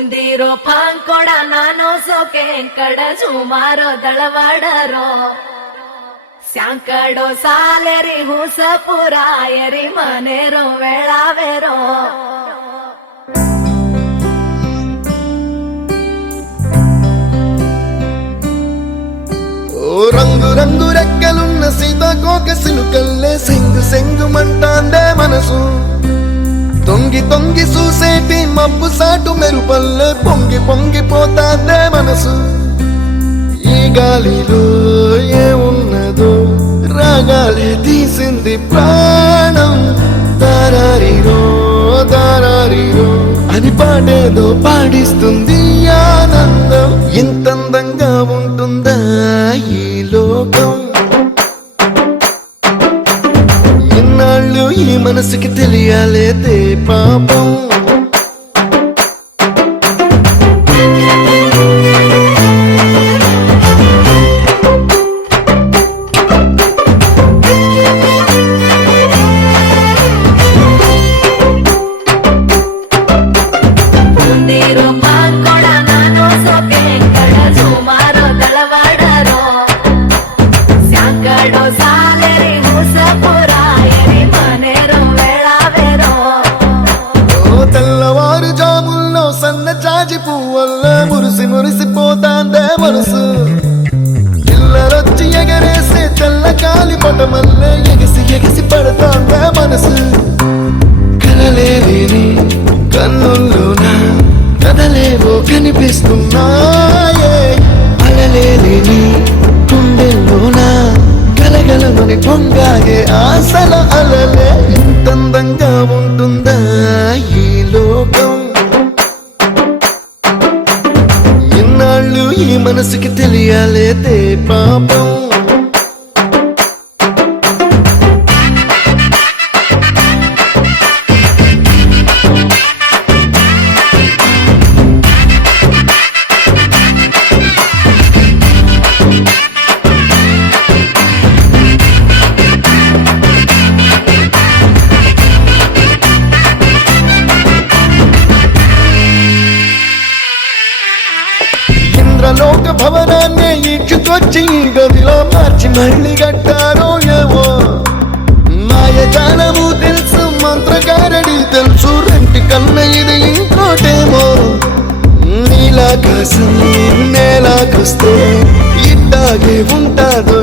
मंदिरो फांकोड़ा नानो सो केंकड़ झुमारो दळवाडरो स्यांकड़ो सालेरी हुसपुरायरी मनेरो वेळावेरो ఓ రంగు రంగు రెక్కలున్న సీతాకోక సిలుకల్లే సెంగు సెంగు మంటాందే మనసు తొంగి తొంగి చూసేటి మబ్బు సాటు మెరుపల్లే పొంగి పొంగిపోతాందే మనసు ఈ గాలిలో ఏమున్నదో రాగాలే తీసింది ప్రాణం దారారిరో దారారిరో అని పాడేదో పాడిస్తుంది ఆనందం ఇంతందంగా ఉంటుందా ఈ లోకం ఇన్నాళ్ళు ఈ మనసుకి తెలియాలేదే పాపం मंदिरो फांकोड़ा नानो सो केंकड़ झुमारो दळवाडरो स्यांकड़ो सालेरी हुसपुरायरी मनेरो वेळावेरो ఓ తెల్లవారు జాముల్లో సన్న జాజి పువ్వల్ల మురిసి మురిసిపోతాందే మనసు పిల్లలొచ్చి ఎగరేసే తెల్ల కాలి పటమల్లే ఎగిసి ఎగిసి పడతాందే మనసు కలలేని కన్నుల్లోన కదలేవో కనిపిస్తున్నాయే అలలేని గుండెల్లోన గలగలమని పొంగాగే ఆశల అలలే ఇంతందంగా ఉంటుందా ఈ లోకం ఇన్నాళ్ళు ఈ మనసుకి తెలియాలేదే పాపం ఇంద్రలోక భవనాన్ని ఈడ్చుకొచ్చి ఈ గదిలో మార్చి మళ్ళీ కట్టారో ఏవో మాయజాలము తెలుసు మంత్రకారడి తెలుసు రెంటి కన్న ఇది ఇంకోటేమో నీలాకాశం నేలాకొస్తే ఇట్టాగే ఉంటాదో